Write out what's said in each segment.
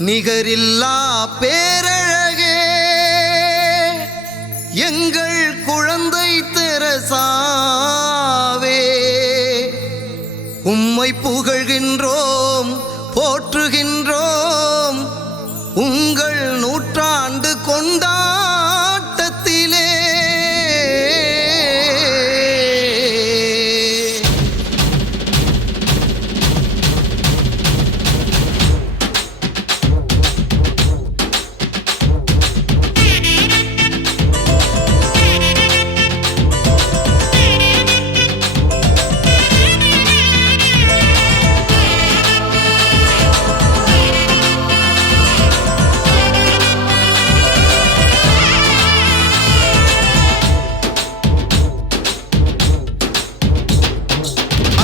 நிகரில்லா பேரழகே எங்கள் குழந்தை தெரசாவே, உம்மை புகழ்கின்றோம் போற்றுகின்றோம் உங்கள் நூற்றாண்டு கொண்டாட்டத்திலே.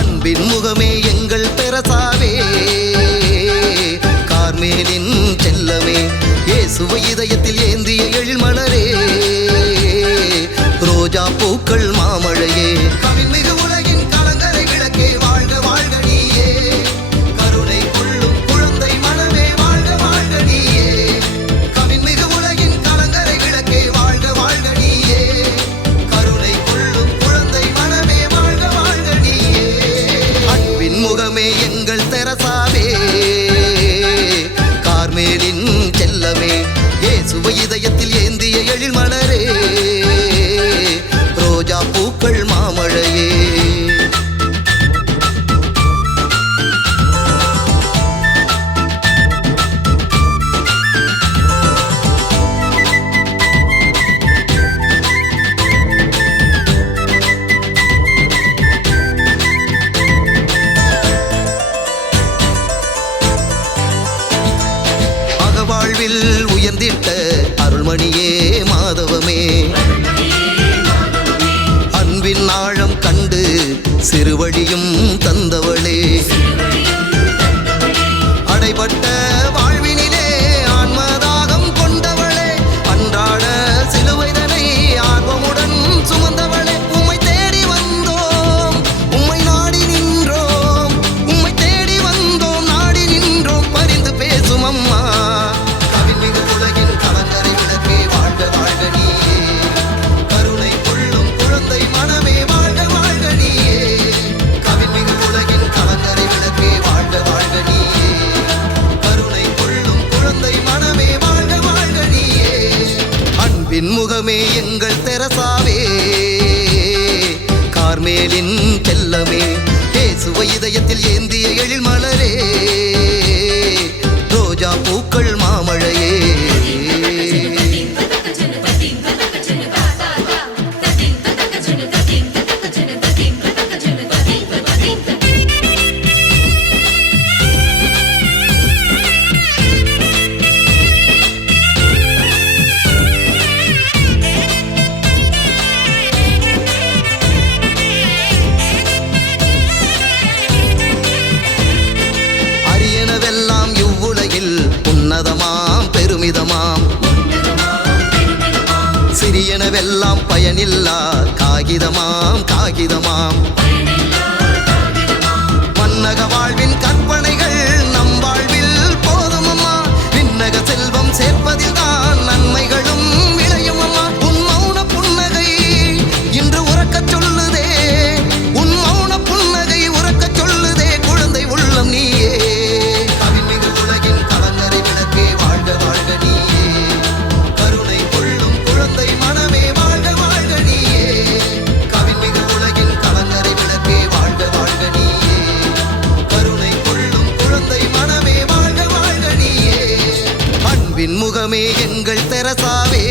அன்பின் முகமே எங்கள் தெரசாவே, கார்மேலின் செல்லமே, இயேசுவை இதயத்தில் ஏந்திய எழில்மலரே, ரோஜா பூக்கள் மாமழையே, கவின்மிகு உலகின் கலங்கரை விளக்கே, வாழ்க வாழ்க நீயே, கருணை கொள்ளும் குழந்தை மனமே, வாழ்க வாழ்க நீயே, கவின்மிகு உலகின் கலங்கரை விளக்கே, வாழ்க வாழ்க நீயே, கருணை கொள்ளும் குழந்தை மனமே, வாழ்க வாழ்க நீயே. அன்பின் முகமே எங்கள் தெரசாவே, கார்மேலின் செல்லமே, இயேசுவை இதயத்தில் ஏந்திய எழில்மலரே, ரோஜா பூக்கள் மாமழையே. வாழ்வில் உயர்ந்திட்ட அருள்மணியே மாதவமே, அன்பின் ஆழம் கண்டு சிறுவழியும் தந்தவளே, அடைபட்ட வாழ்வினிலே ஆன்மதாகம் கொண்டவளே, அன்றாட சிலுவைதனை ஆர்வமுடன் சுமந்தவளே, உம்மை தேடி வந்தோம் உம்மை நாடி நின்றோம், உம்மை தேடி வந்தோம் நாடி நின்றோம், பரிந்து பேசும் அம்மா, கவின்மிகு உலகின் கலங்கரை விளக்கே, வாழ்க வாழ்க நீயே, கருணை கொள்ளும் குழந்தை மனமே, வாழ்க வாழ்க நீயே, கவின்மிகு உலகின் கலங்கரை விளக்கே, வாழ்க வாழ்க நீயே, கருணை கொள்ளும் குழந்தை மனமே, வாழ்க வாழ்க நீயே. அன்பின் முகமே எங்கள் தெரசாவே, கார்மேலின் செல்லமே, இயேசுவை இதயத்தில் ஏந்திய எழில்மலரே, ரோஜா பூக்கள் மாமழையே. அரியனவெல்லாம் இவ்வுலகில் உன்னதமாம் பெருமிதமாம், சிறியனவெல்லாம் பயனில்லா காகிதமாம் காகிதமாம், மன்னக வாழ்வின் கற்பனைகள் நம் வாழ்வில் போதும் அம்மா, விண்ணக செல்வம் சேர்ப்பதில் தான் நன்மைகளும் விளையும் அம்மா, உன் மௌன புன்னகை இன்று உறக்கச் சொல்லுதே, உன் மௌன புன்னகை உறக்கச் சொல்லுதே, குழந்தை உள்ளம் நீயே, கவின்மிகு உலகின் கலங்கரை விளக்கே, வாழ்க வாழ்க நீயே, கருணை கொள்ளும் குழந்தை மனமே, வாழ்க வாழ்க நீயே, கவின்மிகு உலகின் கலங்கரை விளக்கே, வாழ்க வாழ்க நீயே, கருணை கொள்ளும் குழந்தை மனமே, வாழ்க வாழ்க நீயே. அன்பின் முகமே எங்கள் தெரசாவே,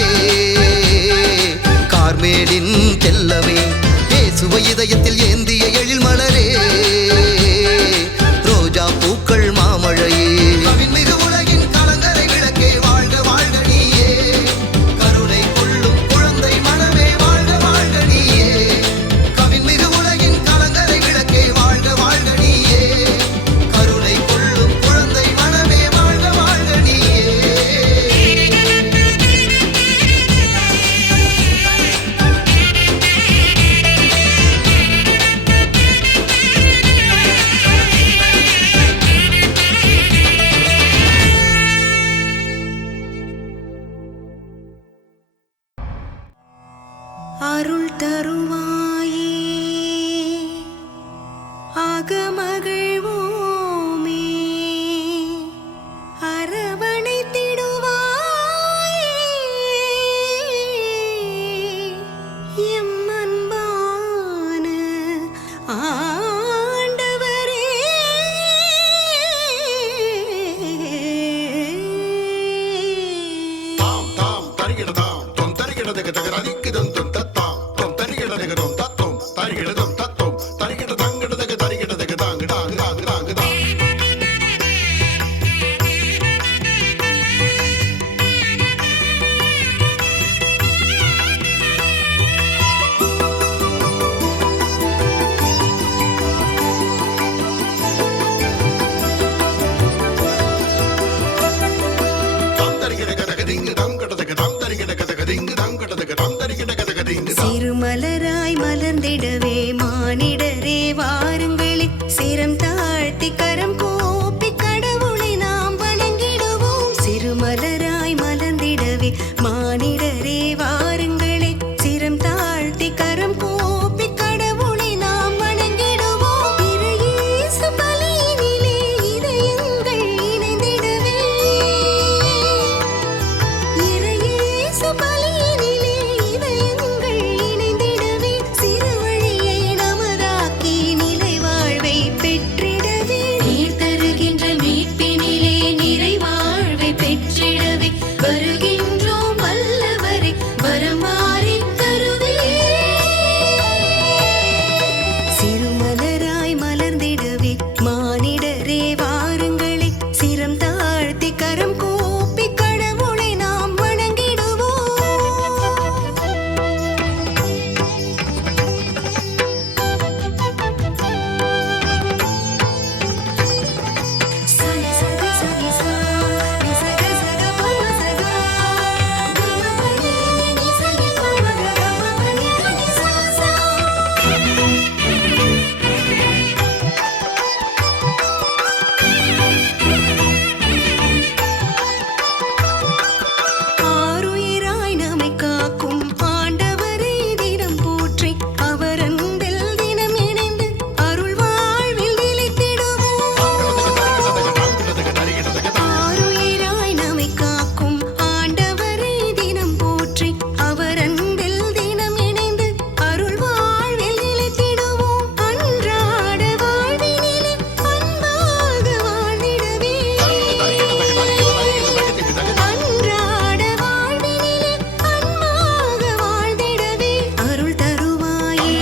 கார்மேலின் செல்லமே, இயேசுவை இதயத்தில் ஏந்திய எழில்மலரே, ரோஜா பூக்கள் மாமழையே, கவின்மிகு உலகின் கலங்கரை விளக்கே, வாழ்க வாழ்க நீயே, கருணை கொள்ளும் குழந்தை மனமே, வாழ்க வாழ்க நீயே, கவின்மிகு உலகின் கலங்கரை விளக்கே, வாழ்க வாழ்க நீயே, கருணை கொள்ளும் குழந்தை மனமே, வாழ்க வாழ்க நீயே. அகமகிழ்வோமே அரவணைத்திடுவாயே எம் அன்பான ஆண்டவரே. தாம் தாம் தரிகிடதாம் தொம் தரிகிடதக தகரதிக்கிதம் தொம் தத்தாம் தொம் தரிகிடதக தொம் தத்தோம் தரிகிடதம் தத்தோம் தரிகிட தங்கிடதக தரிகிடதக தாங்கு தாங்கு தாங்கு தாங்கு தாங். தாம் தரிகிடக தகதிங்கு தாம் கடதக தாம் தரிகிடக தகதிங்கு தாம் கடதக தாம் தரிகிடக தகதிங்கு தாம். சிறுமலராய் மலர்ந்திடவே மானிடரே வாருங்களே, சிரம் தாழ்த்தி கரம் கூப்பி கடவுளை நாம் வணங்கிடுவோம். சிறுமலராய் மலர்ந்திடவே மானிடரே வாருங்களே, சிரம் தாழ்த்தி கரம் கூப்பி கடவுளை நாம் வணங்கிடுவோம். இறையேசு பலியினிலே இதயங்கள் இணைந்திடவே, இறையேசு பலியினிலே இதயங்கள் இணைந்திடவே, சிறுவழியை நமதாக்கி நிலை வாழ்வை பெற்றிடவே, நீர் தருகின்ற மீட்பினிலே நிறை வாழ்வை பெற்றிடவே வருகின்றோம் வல்லவரே, வரம் வாரித் தருவீர். சிறுமலராய் மலர்ந்திடவே மானிடரே வாருங்களே, சிரம் தாழ்த்தி கரம் கூப்பி கடவுளை நாம் வணங்கிடுவோம். சரி சரி சரி சா நி சக சக பம சக கம பனி நி சனி பம கம பனி நி சா சா. ஆருயிராய் நம்மை காக்கும் ஆண்டவரை தினம் போற்றி, அவர் அன்பில் தினம் இணைந்து அருள் வாழ்வில் நிலைத்திடுவோம். ஆருயிராய் நம்மை காக்கும் ஆண்டவரை தினம் போற்றி, அவர் அன்பில் தினம் இணைந்து அருள் வாழ்வில் நிலைத்திடுவோம். அன்றாட வாழ்வினிலே அன்பாக வாழ்ந்திடவே, அன்றாட வாழ்வினிலே அன்பாக வாழ்ந்திடவே அருள் தருவாயே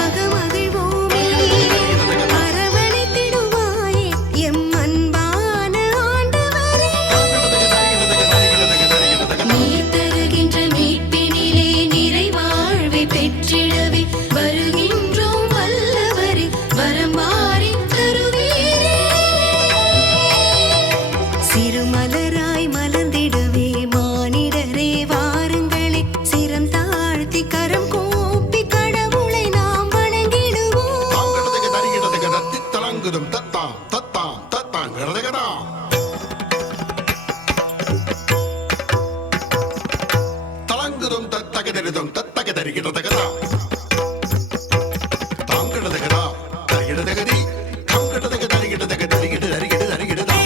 அகமகிழ்வோமே அரவணைத்திடுவாயே எம் அன்பான ஆண்டவரே. நீர் தருகின்ற மீட்பினிலே நிறை வாழ்வை பெற்றிடவே வருகின்றோம் வல்லவரே, வரம் வாரித் தருவீரே. சிறுமலராய் மலர்ந்திடவே மானிடரே வாருங்களே, சிரம் தாழ்த்தி கரம் கூப்பி கடவுளை நாம் வணங்கிடுவோம். தாம் கடதக தரிகிடதக தத்தி தலங்குதும் தத்தாம் தத்தாம் தத்தாம் கடதகதாம். தலங்குதும் தத்தகதரிதும் தத்தகதரிகிடதகதாம். தாம் கடதகதாம் தரிகிடதகதி தாம் கடதக தரிகிடதக தரிகிட தரிகிட தரிகிடதாம்.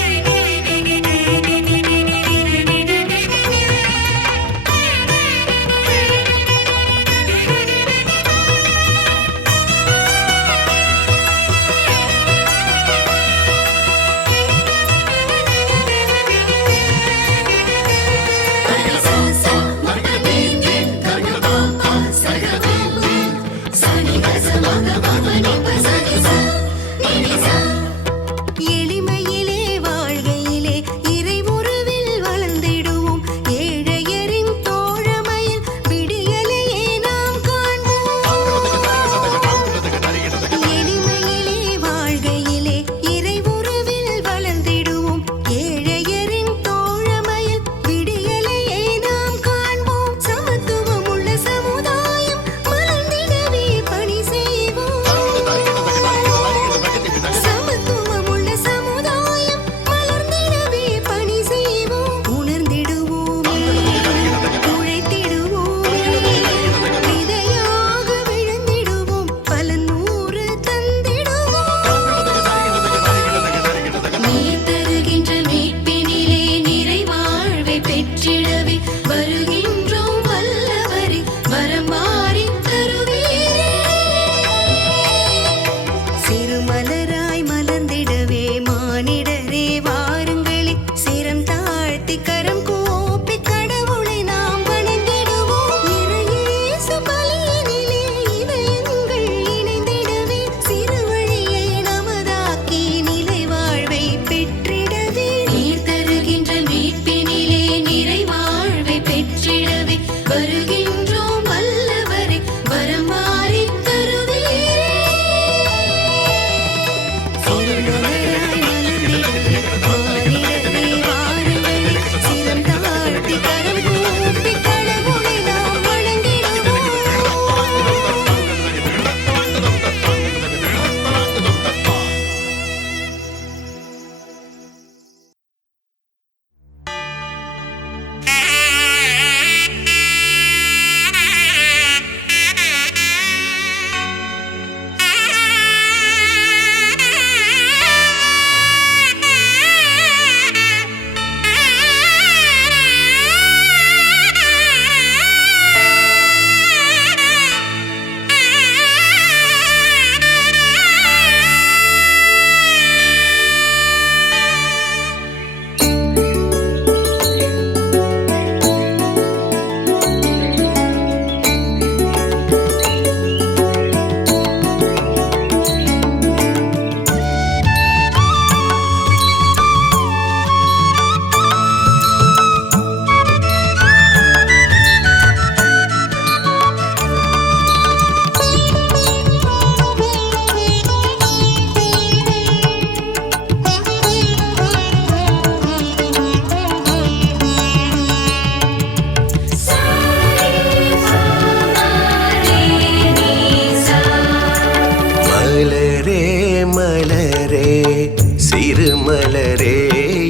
சிறுமலரே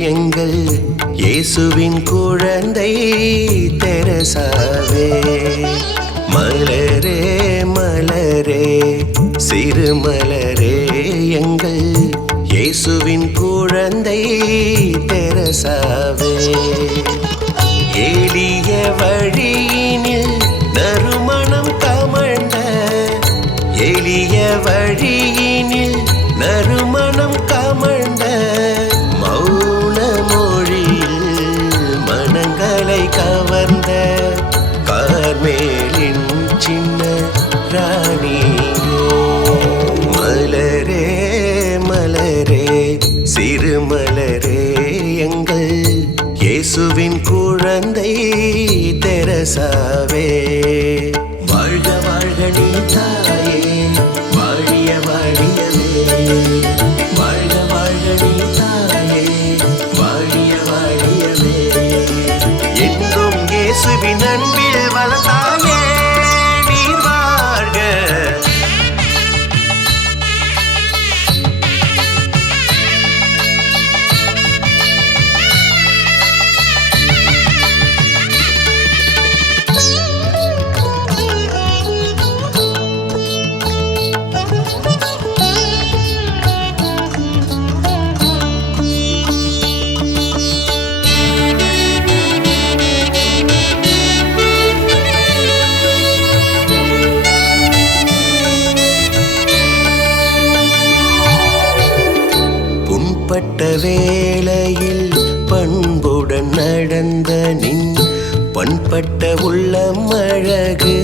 எங்கள் இயேசுவின் குழந்தை தெரசாவே. மலரே மலரே சிறுமலரே எங்கள் இயேசுவின் குழந்தை தெரசாவே. எளிய வழியினில் நறுமணம் கமழ்ந்த, எளிய வழியினில் நறுமணம் கமழ்ந்த, மௌன மொழியில் மனங்களை கவர்ந்த கார்மேலின் சின்ன ராணியே. மலரே மலரே சிறுமலரே எங்கள் இயேசுவின் குழந்தை தெரசாவே. வாழ்க வாழ்க நீ தாயே, வாழிய வாழியவே. வாழ்க வாழ்க நீ தாயே, வாழிய வாழியவே. என்றும் இயேசுவின் அன்பில் வளர்ந்தாயே நீர் வாழ்க. புண்பட்ட வேளையில் பண்புடன் நடந்த நின் பண்பட்ட உள்ளம் அழகு.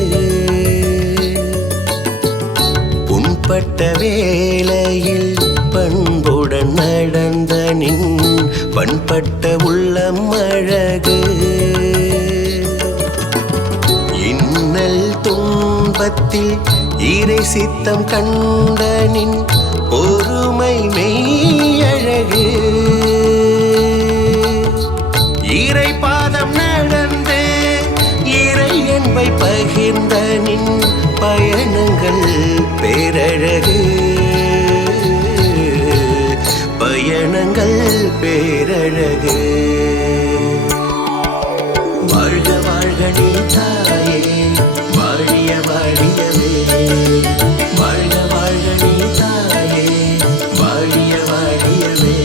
புண்பட்ட வேளையில் பண்புடன் நடந்த நின் பண்பட்ட உள்ளம் அழகு. இன்னல் துன்பத்தில் இறை சித்தம் கண்ட நின் பொறுமை மெய்யழகு. இறை பாதம் நடந்து இறை அன்பை பகிர்ந்த நின் பயணங்கள் பேரழகு. பயணங்கள் பேரழகு. வாழ்க வாழ்க நீ தாயே, வாழிய வாழியவே. வாழ்க வாழ்க நீ தாயே, வாழிய வாழியவே.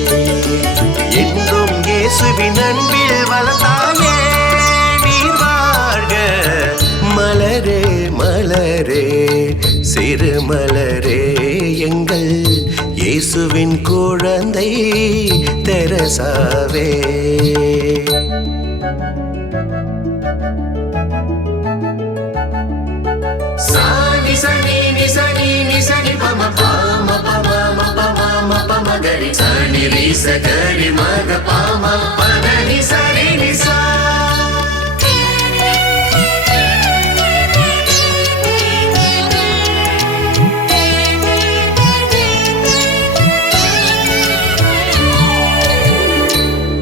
என்றும் இயேசுவின் அன்பில் வளர்ந்தாயே நீர் வாழ்க. மலரே மலரே சிறுமலரே எங்கள் இயேசுவின் குழந்தை தெரசாவே. Sani sani ni sani ni sani pama pama pama pama pama gari sani ri sa gari maga pama pada ni sani ni sa.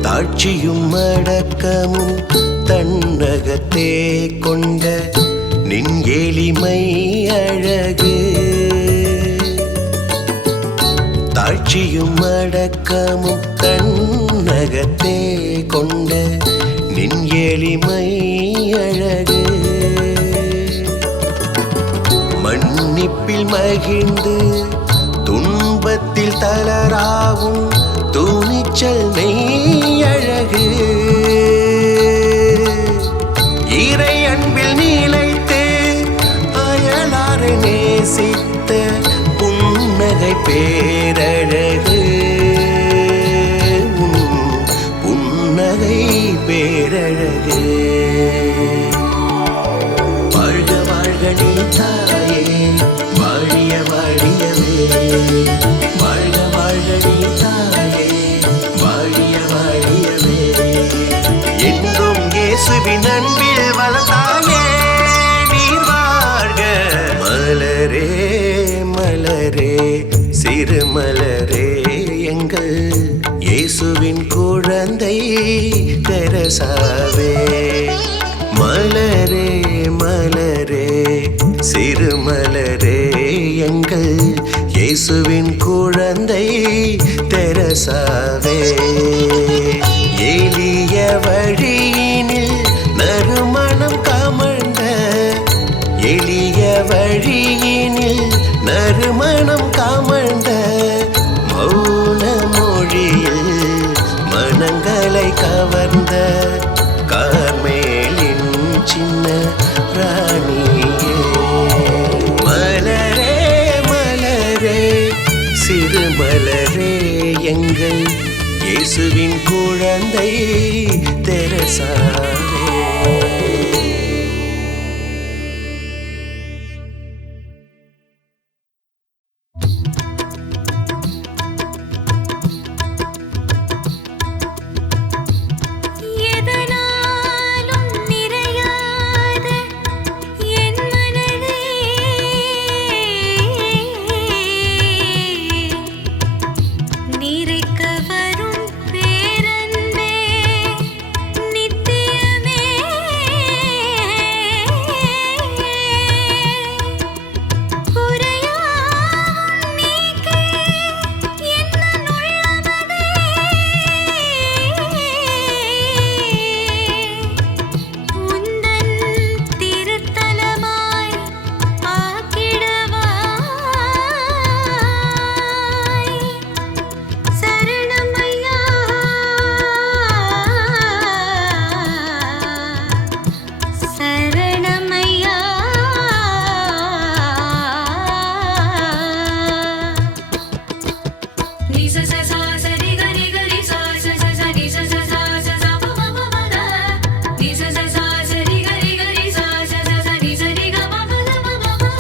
தாட்சியும் அடக்கமும் தன்னகத்தே கொண்ட நின் எளிமை அழகு. தாட்சியும் அடக்கமும் தன்னகத்தே கொண்ட நின் எளிமை அழகு. மன்னிப்பில் மகிழ்ந்து துன்பத்தில் தளராவும் துணிச்சல் மெய்யழகு. இறை அன்பில் நிலைத்து அயலாரை நேசித்த புன்னகை பேரழகு. புன்னகை பேரழகு. வாழ்க வாழ்க நீ தாயே, வாழிய வாழியவே. வாழ்க வாழ்க நீ தாயே, வாழிய வாழியவே. என்றும் இயேசுவின் அன்பில் வளர்ந்தாயே நீர் வாழ்க. மலரே மலரே சிறுமலரே எங்கள் இயேசுவின் குழந்தை தெரசாவே. மலரே மலரே சிறுமலரே எங்கள் இயேசுவின் குழந்தை தெரசாவே. மலரே எங்கள் இயேசுவின் குழந்தை தெரசாவே. எதனாலும் நிறையாத என் மனதே நிறைக்க வரும் பேரன்பே நித்தியமே குறையாவும் நீக்கி என்னன் உள்ளமதே உந்தன் திருத்தலமாய் ஆக்கிடவாய். சரணமையா சரணமையா ni sa sa sa sa ri ga ri sa sa sa sa ni sa sa sa sa sa pa pa pa pa da ni sa sa sa sa ri ga ri sa sa sa sa ni sa ri ga pa pa da pa pa pa.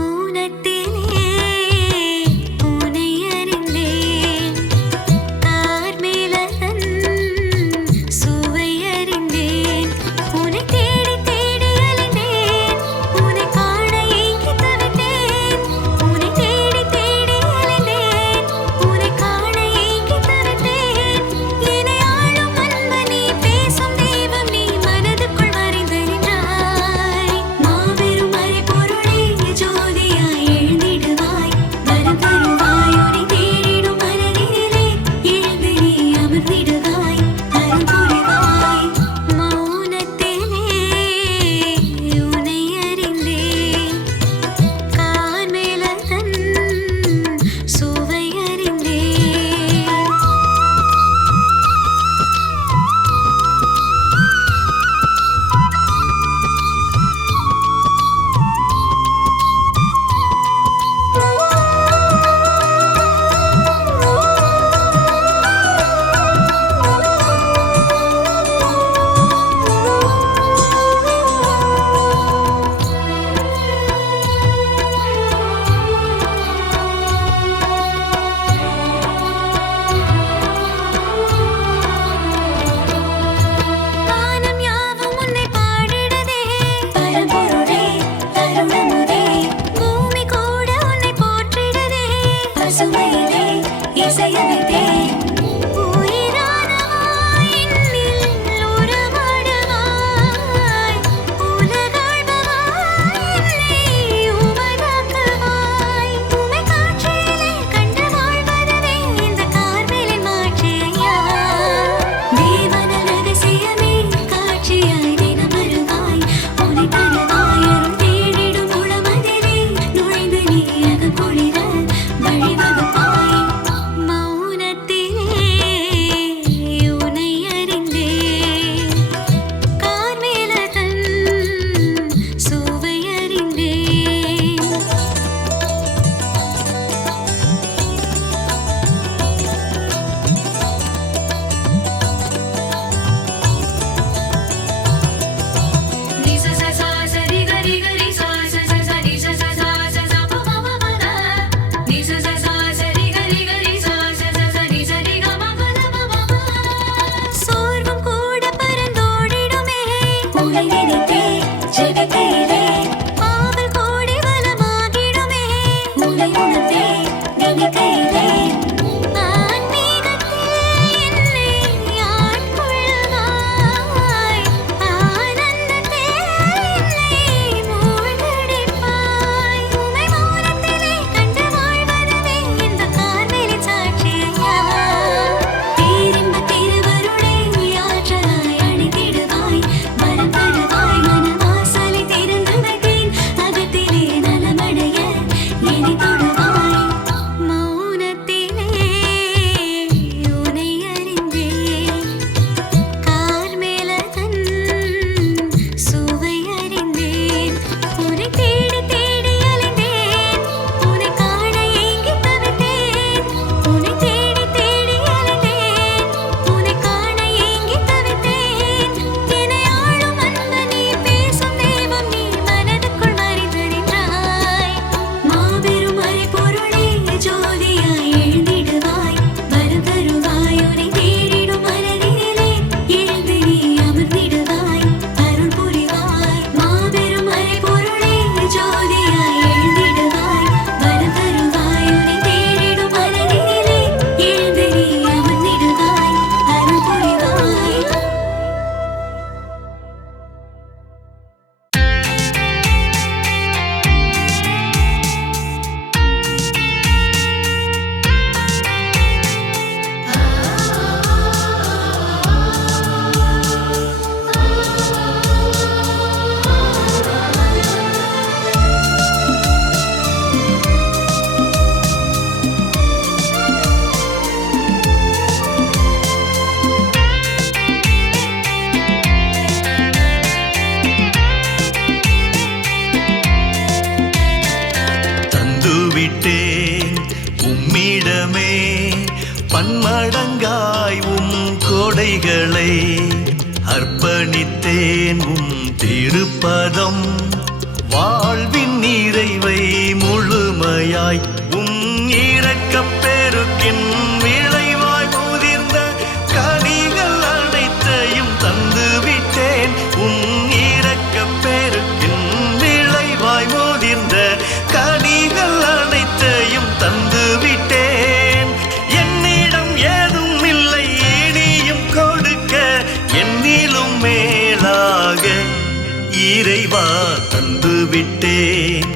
மௌனத்திலே விட்டேன் உம்மிடமே பன்மடங்காய் உம் கொடைகளை அர்ப்பணித்தேன் உம் திருப்பதம் வாழ்வின் நிறைவை முழுமையாய் உம் இரக்கப் பெருக்கின் விளைவாய் முதிர்ந்த கனிகள் அனைத்தையும் தந்துவிட்டேன் உம் இரக்கப் பெருக்கின் விளைவாய் முதிர்ந்த கனிகள் அனைத்தையும் தந்துவிட்டேன் என்னிடம் ஏதும் இல்லை இனியும் கொடுக்க என்னிலும் மேலாக இறைவா தந்துவிட்டேன்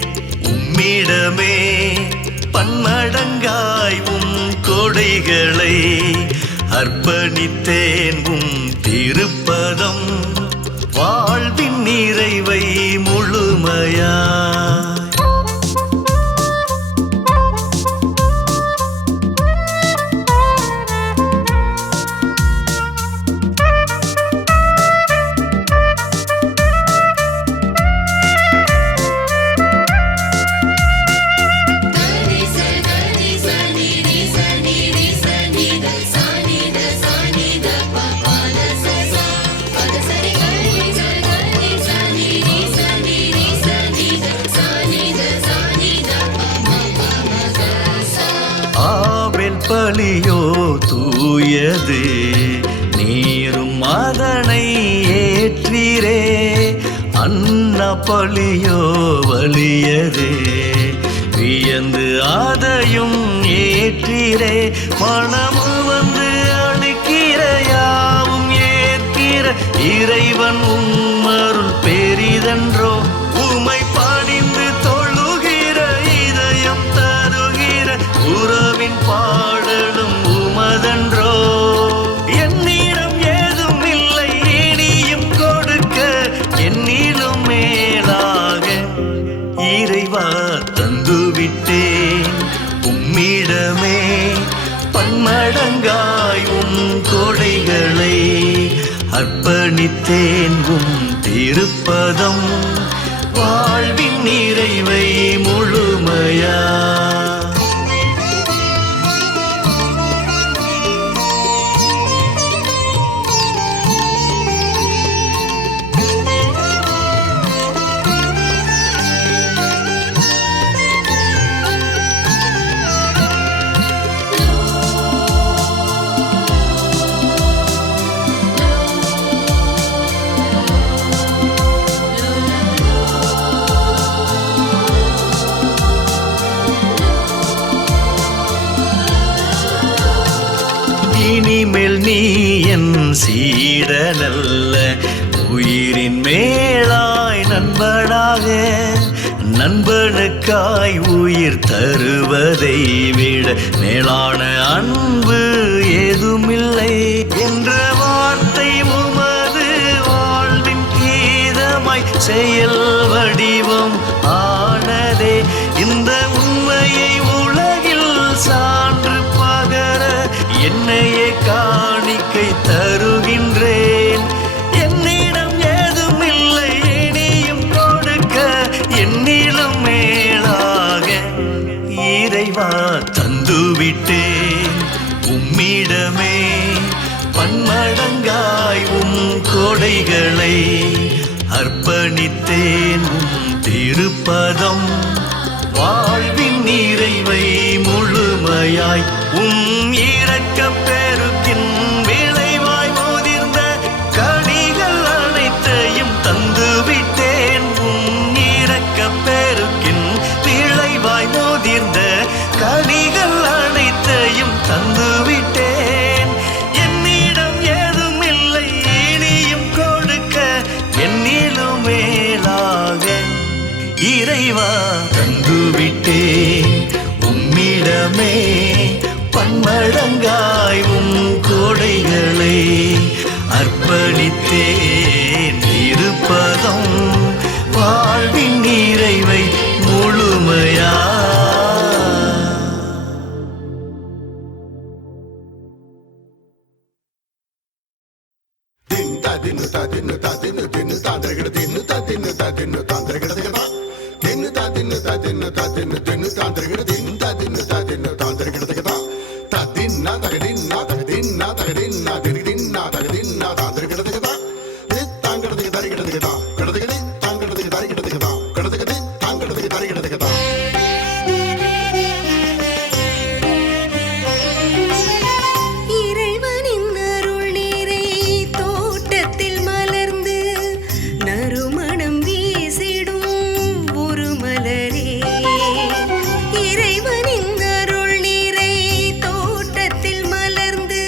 உம்மிடமே பன்மடங்காய் உம் கொடைகளை அர்ப்பணித்தேன் உம் திருப்பதம் வாழ்வின் நிறைவை முழுமையா பலியோ தூயது நீரும் அதனை ஏற்றீரே அன்ன பலியோ வலியது வியந்து அதையும் ஏற்றீரே மனமு வந்து அழுக்கிற யாவும் ஏற்கிற இறைவன் உம்மருள் பெரிதன்றோ உமை பணிந்து தொழுகிற இதயம் தருகிற உறவின் பாடலும் உமதன்றோ என்னிடம் ஏதும் இல்லை இனியும் கொடுக்க என்னிலும் மேலாக இறைவா தந்துவிட்டேன் உம்மிடமே பன்மடங்காய் உம் கொடைகளை அர்ப்பணித்தேன் உம் திருப்பதம் வாழ்வின் நிறைவை முழுமையா இனிமேல் நீ என் சீடனல்ல உயிரின் மேலாய் நண்பனாக நண்பனுக்காய் உயிர் தருவதை விட மேலான அன்பு ஏதுமில்லை என்ற வார்த்தை உமது வாழ்வின் கீதமாய் செயல் வடிவம் ஆனதே இந்த உண்மையை உலகில் சான்று பகர என்னையே காணிக்கை தருகின்றேன் என்னிடம் ஏதும் இல்லை இனியும் கொடுக்க என்னிலும் மேலாக இறைவா தந்துவிட்டேன் உம்மிடமே பன்மடங்காய் உம் கொடைகளை அர்ப்பணித்தேன் உம் திருப்பதம் வாழ்வின் நிறைவை முழுமையாய் உம் இரக்கப் பெருக்கின் விளைவாய் முதிர்ந்த கனிகள் அனைத்தையும் தந்துவிட்டேன் உம் இரக்கப் பெருக்கின் விளைவாய் முதிர்ந்த கனிகள் அனைத்தையும் தந்துவிட்டேன் என்னிடம் ஏதும் இல்லை இனியும் கொடுக்க என்னிலும் மேலாக இறைவா தந்துவிட்டேன் உம்மிடமே பன்மடங்காய் உம் கொடைகளை அர்ப்பணித்தேன் இருப்பதும் வாழ்வின் நிறைவை முழுமையா தின்னு தின்னு தின்னு தின்னு தாந்திரகிட தின்னு தின்னு தின்னு தாந்திரகிட தின்னு தின்னு தின்னு தின்னு தின்னு தாந்திரிக்கிட தின்னு தின்னு தின்னு தாந்திரிக்கிட தகதா ததின்னா தகதின்னா தகதின்னா தகதின்னா திரிதின்னா தகதின்னா தாந்திரிக்கிட தகதா தாங்கிடதுக்கு தரிக்கிடதுக்கு தான் கிடதுக்கு தாங்கிடதுக்கு தரிக்கிடதுக்கு தான் கிடதுக்கு தாங்கிடதுக்கு தரிக்கிடதுக்கு தான் இறைவனின் அருள் நீரை தோட்டத்தில் மலர்ந்து நறுமணம் வீசிடும் ஒரு மலரே. இறைவனின் அருள் நீரை தோட்டத்தில் மலர்ந்து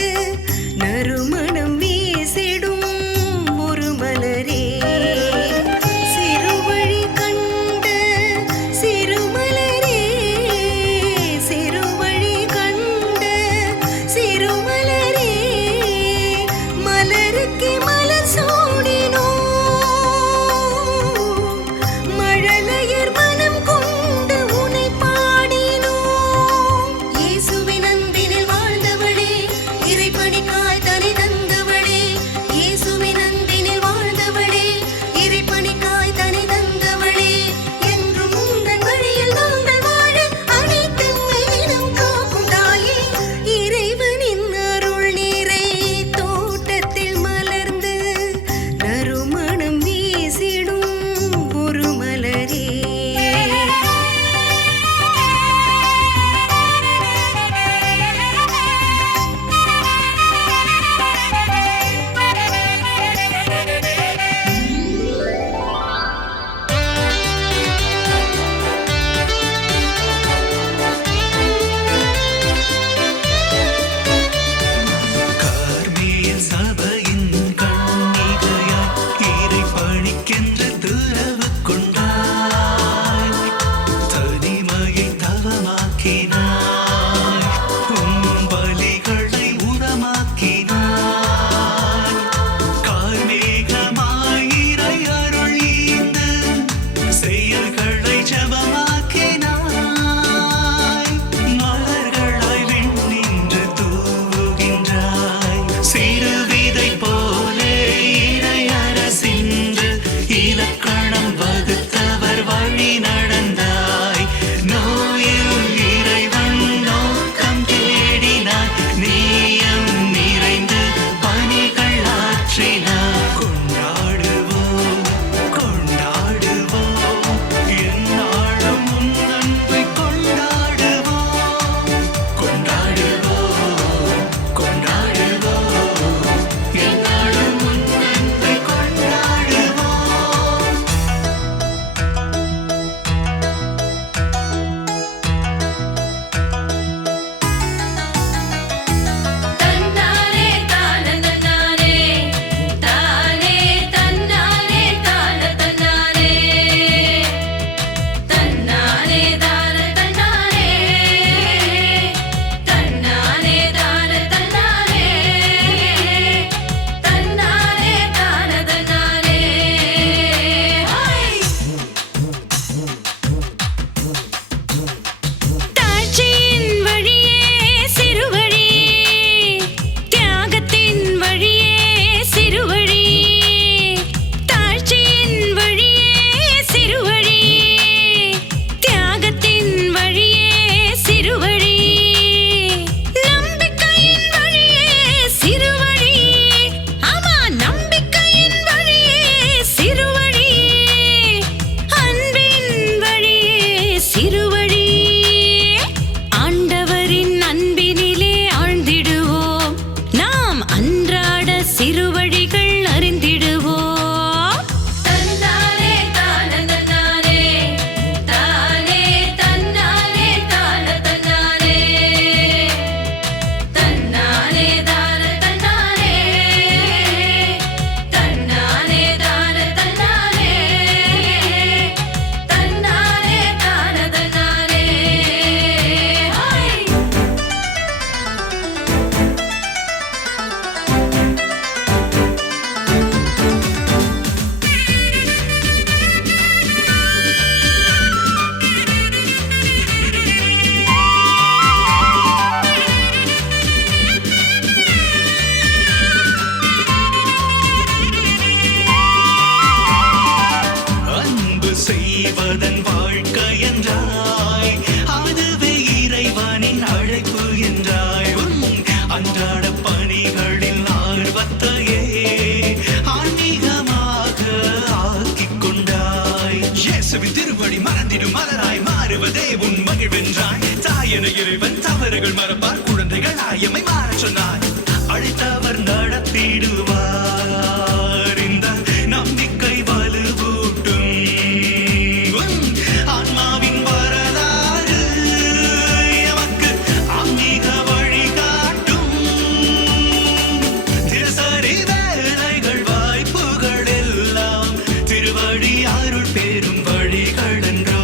என இறைவன் தவறுகள் மறப்பார் குழந்தைகள் ஆயமை மாற சொன்னார் அழைத்தவர் நடத்திடுவார் இந்த நம்பிக்கை வலுவூட்டும் ஆன்மாவின் வரலாறு எமக்கு ஆன்மீக வழிகாட்டும் தினசரி வேலைகள் வாய்ப்புகள் எல்லாம் திருவடி அருள் பெரும் வழிகளென்றோ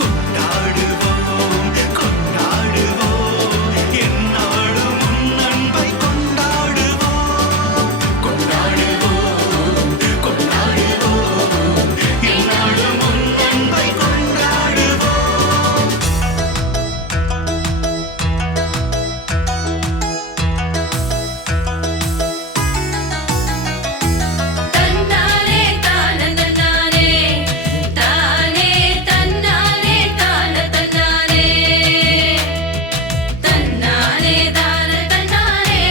கொண்டாடுவோம் கொண்டாடுவோம் என்னாலும் உன் அன்பை கொண்டாடுவோம் கொண்டாடுவோம் கொண்டாடுவோம் என்னாலும் உன் அன்பை கொண்டாடுவோம் தன்னானே தானே தானே தன்னானே தான தன்னானே தன்னானே தான தன்னானே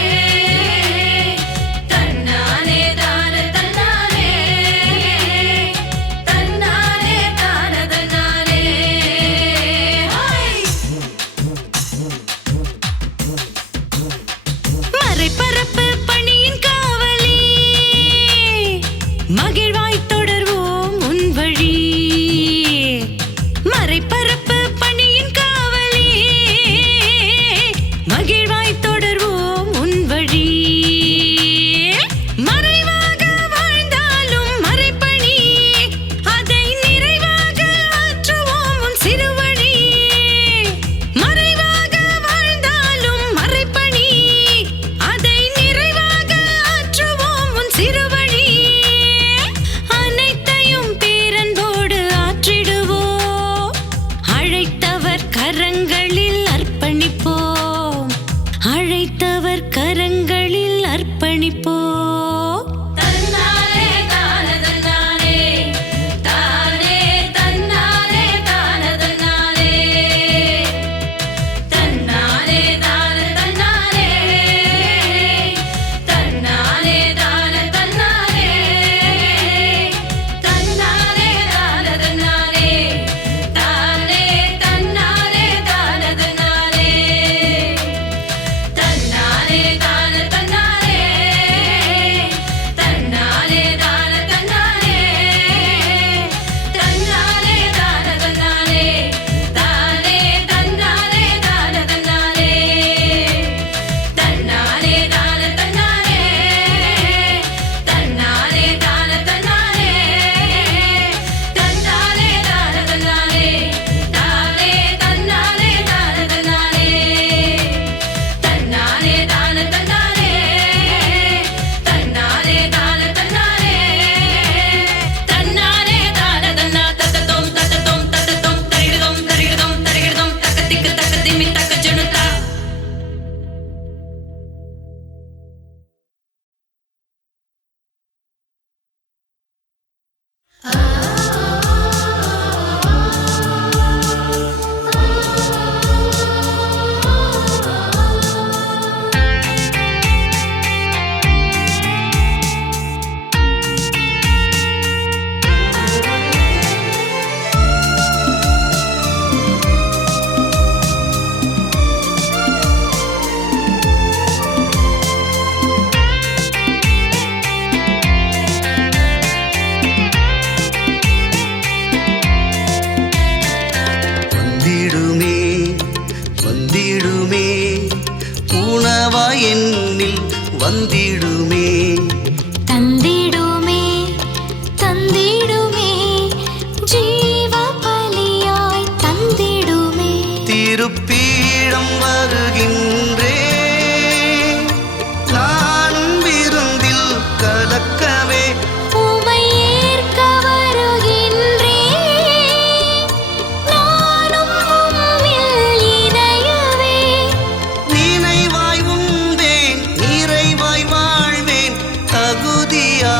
தன்னானே தான தன்னானே தன்னானே தான தன்னானே மறைபரப்பு பணியின் காவலி மகிழ்வாய் தொடர்வோம் உன் வழி மறைபரப்பு பணியின் காவலி மகிழ்வாய் தொடர்வோம் உன் வழி மறைவாக வாழ்ந்தாலும் மறைப்பணி அதை நிறைவாக ஆற்றுவோம் உன் சிறுவழி மறைவாக வாழ்ந்தாலும் மறைப்பணி அதை நிறைவாக ஆற்றுவோம் உன் சிறுவழி அனைத்தையும் பேரன்போடு ஆற்றிடுவோம் அழைத்தவர் கரங்களில் அர்ப்பணிப்போம் அழைத்தவர் கரங்களில் அர்ப்பணிப்போம் தன்னானே தான தன்னானே தானே தன்னானே தான தன்னானே தன்னானே தான தன்னானே தன்னானே தான தன்னானே தன்னானே தான தன்னானே தானே தன்னானே தான தன்னானே தன்னானே தான தன்னானே தன்னானே தான தன்னானே தன்னானே தான தன்னானே தானே தன்னானே தான தன்னானே தன்னானே தான தன்னானே தன்னானே தான தன்னானே தன்னானே தான தன்னானே தானே தன்னானே தான தன்னானே தன்னானே தான தன்னானே தன்னானே தான தன்னானே தன்னானே தான தன்னா தத்ததோம் தத்ததோம் தத்ததோம் தரிடுதோம் தரிடுதோம் தரிடுதோம் தக்கதிக்கு தக்கதிமி தக்க ஜனுதா வந்திடுமே வந்திடுமே உணவாய் என்னில் வந்திடுமே தந்திடுமே தந்திடுமே ஜீவ பலியாய் தந்திடுமே திருப்பீடம் வருகின்றே நானும் விருந்தில் கலக்கவே உமை ஏற்க வருகின்றேன் நானும் உம்மில் இணையவே நினைவாய் உண்டேன் நிறைவாய் வாழ்வேன் தகுதியாக்கிடுவாய்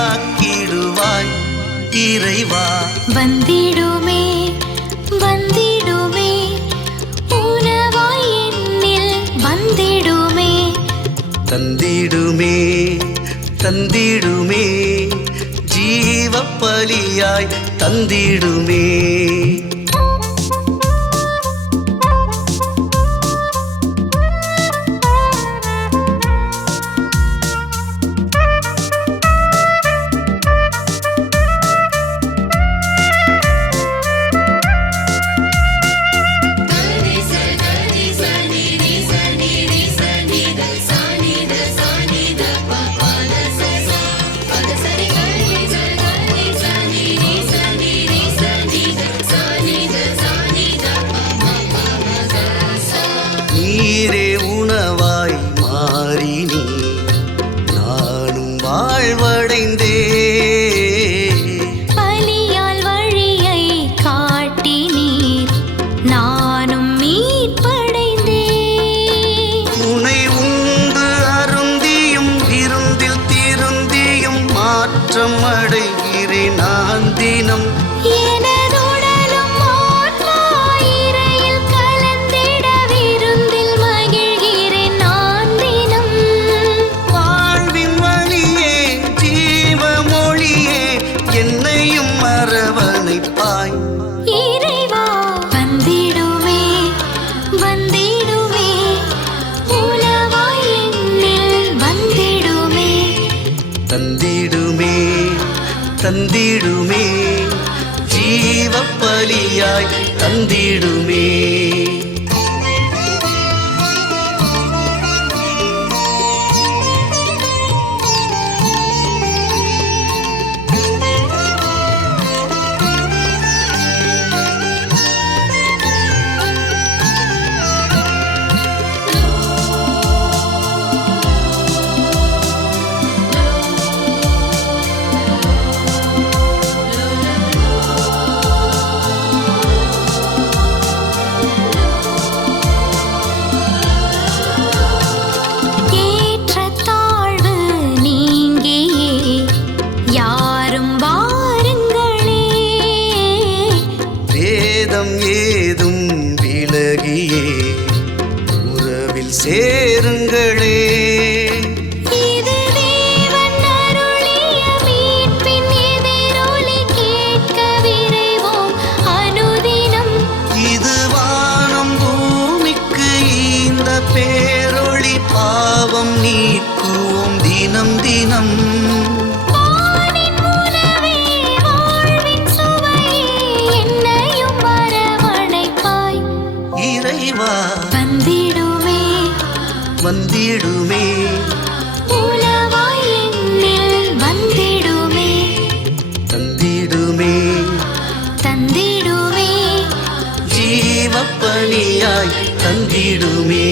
இறைவா வந்திடுமே வந்திடுமே உணவாய் என்னில் வந்திடுமே தந்திடுமே தந்திடுமே ஜீவ பலியாய் தந்திடுமே நீரே உணவாய் மாறினீ நானும் வாழ்வடைந்தே பலியால் வழியை காட்டினீர் நானும் மீட்படைந்தேன் உனை உண்டு அருந்தியும் விருந்தில் திருந்தியும் மாற்றம் அடைகிறேன் நான் தினம் எனதுடலும் ஆன்மா இறையில் கலந்திட விருந்தில் மகிழ்கிறேன் நான் தினம் வாழ்வின் வழியே ஜீவ மொழியே என்னையும் அரவணைப்பாய் இறைவா வந்திடுமே வந்திடுமே உலவாய் என்னில் வந்திடுமே தந்திடுமே தந்திடுமே ஜீவ பலியாய் தந்திடுமே ஏற்றத்தாழ்வு நீங்கியே யாரும் வாருங்களே வேதம் ஏதும் விலகியே உறவில் சேருங்களே இது தேவன் அருளிய மீட்பின் எதிரொலி கேட்க விரைவோம் அனுதினம் இது வானம் பூமிக்கு இந்த பேரொளி பாவம் நீக்குவோம் தினம் தினம் வானின் உணவே வாழ்வின் சுவையே என்னையும் வரவணைப்பாய் இறைவா வந்திடுமே வந்திடுமே உலவாய் என்னில் வந்திடுமே தந்திடுமே தந்திடுமே ஜீவ பலியாய் தந்திடுமே